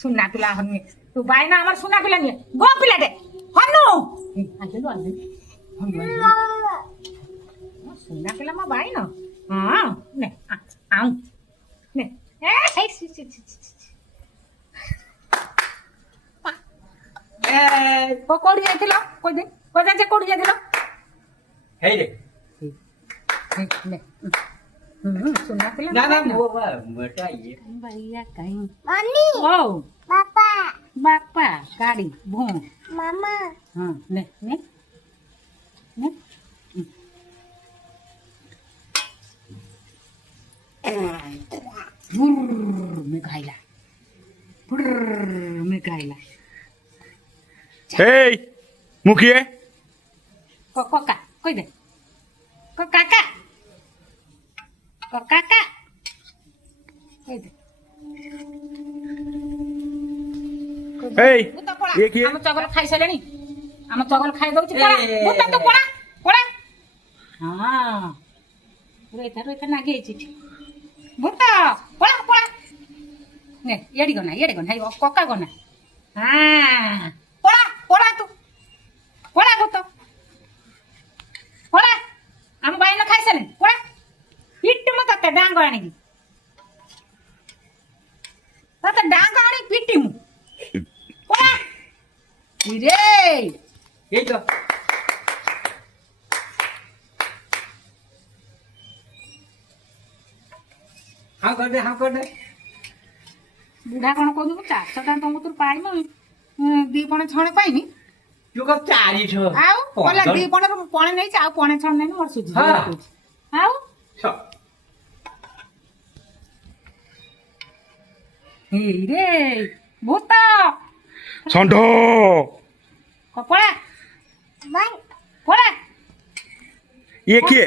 सुना तुला तू बाय ना आमार सुना पिला निये गो पिला दे हनु सुना पिला मा बाय ना हां ने आऊ ने ए सी सी को कोडी जायतिलो कोई दिन को जाचे कोडी जायतिलो हे रे ने सुना पिला ना ना वो बेटा ये भैया कहीं मम्मी ओ पापा बापा गाड़ी भू मामा हां ने ने ने मैं खाइला मैं खाइला हे मुखिए को का कोई दे को काका कोई दे हे बुता पड़ा ये किए हम चगल खाई सलेनी हम चगल खाई दउची पड़ा बुता तो पड़ा पड़ा हां रोइता नागे छि बुता पड़ा पड़ा ने येडी गना हाई कोका गना हां पड़ा पड़ा तू पड़ा बुता पड़ा हम बाई न खाई सले पड़ा पिट्ट मत ते डांग आनी तते डांग आनी पिट्टी मु पड़ा रे ये तो हाँ कर दे बुढ़ा कौन कहू 400 टका तुम तोर पाई म दी पणे छणे पाइनी तू कब 400 आउ बोला दी पणे पणे नै आ पणे छण नै मोर सुजी आउ हे रे भूता षंढ कपड़ा बाय पड़ा ये किए